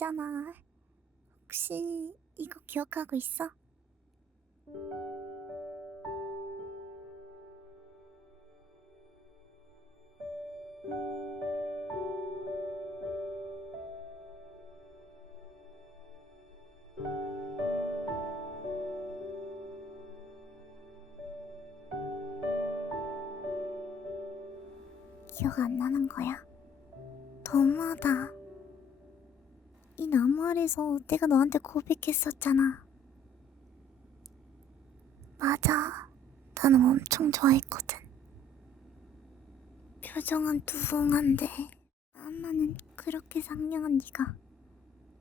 있잖아. 혹시 이거 기억하고 있어? 기억 안 나는 거야? 너무하다. 이 나무 아래서 내가 너한테 고백했었잖아. 맞아. 나는 엄청 좋아했거든. 표정은 뚱한데 나는 그렇게 상냥한 네가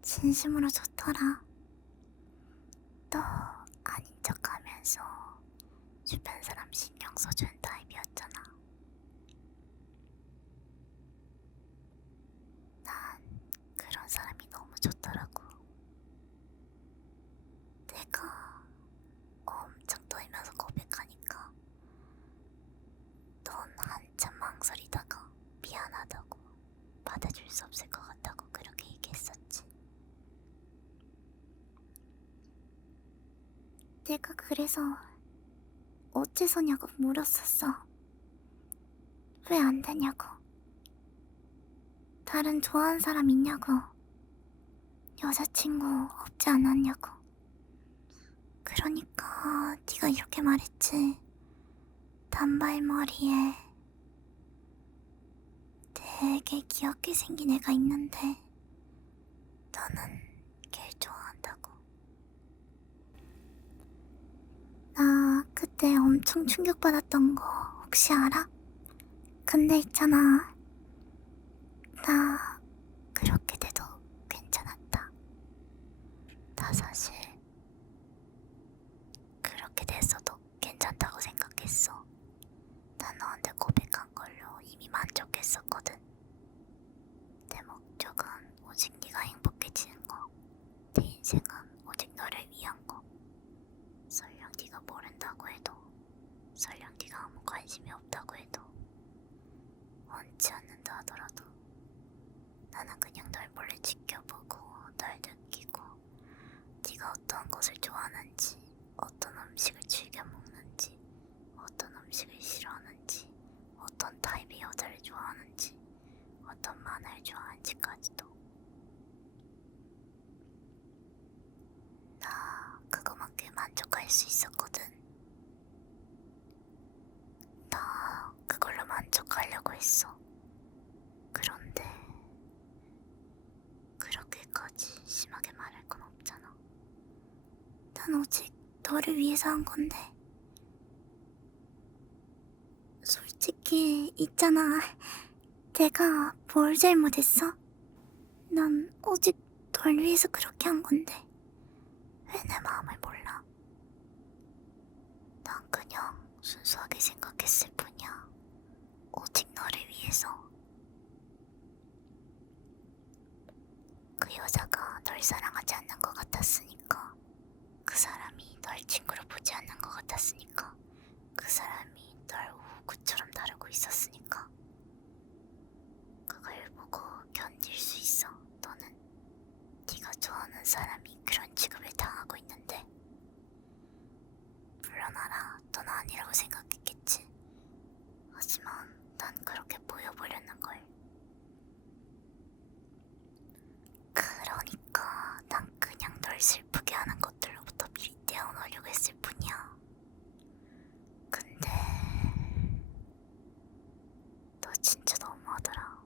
진심으로 좋더라. 너 아닌 척하면서 주변 사람 신경 써주는 타입이었잖아. 난 그런 사람이 너무 좋더라고. 내가 엄청 떨면서 고백하니까 넌 한참 망설이다가 미안하다고 받아줄 수 없을 것 같다고 그렇게 얘기했었지. 내가 그래서 어째서냐고 물었었어. 왜 안 되냐고. 다른 좋아하는 사람 있냐고. 여자친구 없지 않았냐고. 그러니까 네가 이렇게 말했지. 단발머리에 되게 귀엽게 생긴 애가 있는데 너는 걔 좋아한다고. 나 그때 엄청 충격받았던 거 혹시 알아? 근데 있잖아. 나 그렇게 돼도 괜찮았다. 나 사실 그렇게 됐어도 괜찮다고 생각했어. 난 너한테 고백한 걸로 이미 만족했었거든. 내 목적은 오직 네가 행복해지는 거. 내 인생은 오직 너를 위한 거. 설령 네가 모른다고 해도, 설령 네가 아무 관심이 없다고 해도, 원치 않는다 하더라도 나는 그냥 널 몰래 지켜보고 널 느끼고 네가 어떤 것을 좋아하는지, 어떤 음식을 즐겨 먹는지, 어떤 음식을 싫어하는지, 어떤 타입의 여자를 좋아하는지, 어떤 만화를 좋아하는지까지도. 나 그거만큼 만족할 수 있었거든. 나 그걸로 만족하려고 했어. 그런데 그렇게까지 심하게 말할 건 없잖아. 난 오직 너를 위해서 한 건데. 솔직히 있잖아. 내가 뭘 잘못했어? 난 오직 널 위해서 그렇게 한 건데 왜 내 마음을 몰라? 난 그냥 순수하게 생각했을 뿐이야. 오직 너를 위해서. 그 여자가 널 사랑하지 않는 것 같았으니까, 그 사람이 널 친구로 보지 않는 것 같았으니까, 그 사람이 널 우구처럼 다루고 있었으니까 그걸 보고 견딜 수 있어. 너는 네가 좋아하는 사람이 그런 취급을 당하고 있는데. 물론 알아, 넌 아니라고 생각했겠지. 하지만 난 그렇게 보여보려는걸. 그러니까 난 그냥 널 슬프게 하는 것들로부터 미리 떼어놓으려고 했을 뿐이야. 근데 너 진짜 너무하더라.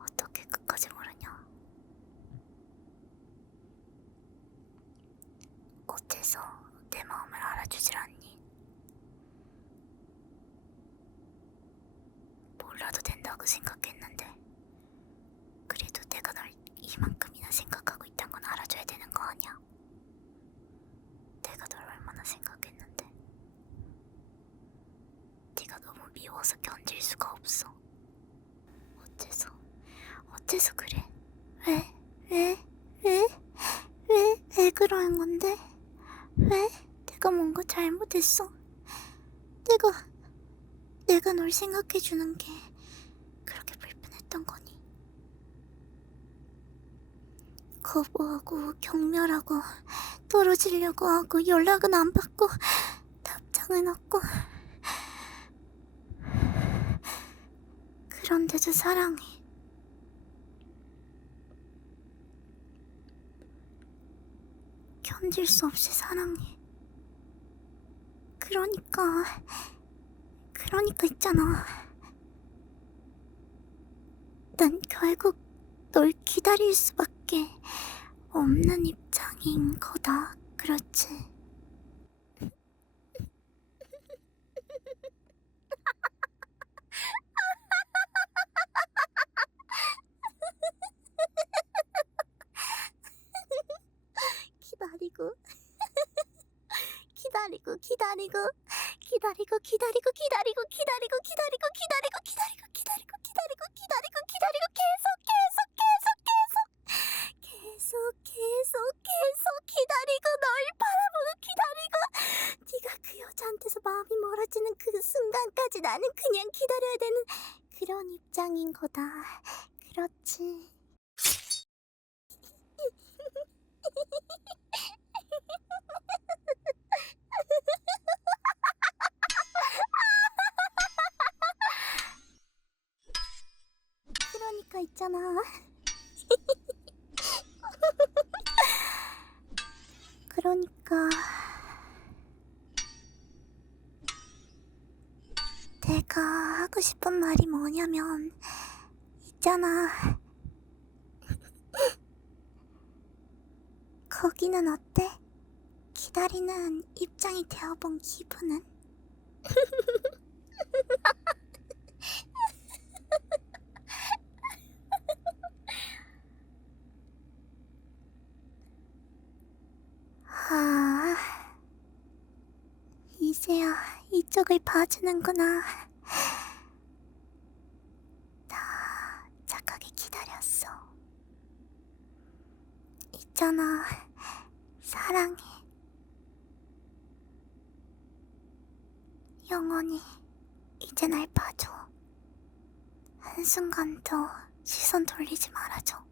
어떻게 끝까지 모르냐? 어째서 내 마음을 알아주질 않니? 몰라도 된다고 생각했는데 그래도 내가 널 이만큼이나 생각하고 있단 건 알아줘야 되는 거 아니야? 내가 널 얼마나 생각했는데. 네가 너무 미워서 견딜 수가 없어. 어째서 그래? 왜? 왜? 왜? 왜 그러는 건데? 왜? 내가 뭔가 잘못했어? 내가 널 생각해주는 게 그렇게 불편했던 거니? 거부하고 경멸하고 떨어지려고 하고 연락은 안 받고 답장은 없고 그런데도 사랑해. 견딜 수 없이 사랑해. 그러니까 있잖아. 난 결국 널 기다릴 수밖에 없는 입장인 거다. 그렇지? 기다리고 기다리고 기다리고 기다리고 기다리고 기다리고 기다리고 기다리고 기다리고 기다리고 기다리고 기다리고 기다리고 계속 기다리고 널 바라보고 기다리고 네가 그 여자한테서 마음이 멀어지는 그 순간까지 나는 그냥 기다려야 되는 그런 입장인 거다. 그렇지? 그러니까 있잖아. 그러니까 내가 하고 싶은 말이 뭐냐면 있잖아. 거기는 어때? 기다리는 입장이 되어본 기분은? 아, 이제야 이쪽을 봐주는구나. 나 착하게 기다렸어. 있잖아, 사랑해. 영원히 이제 날 봐줘. 한순간도 시선 돌리지 말아줘.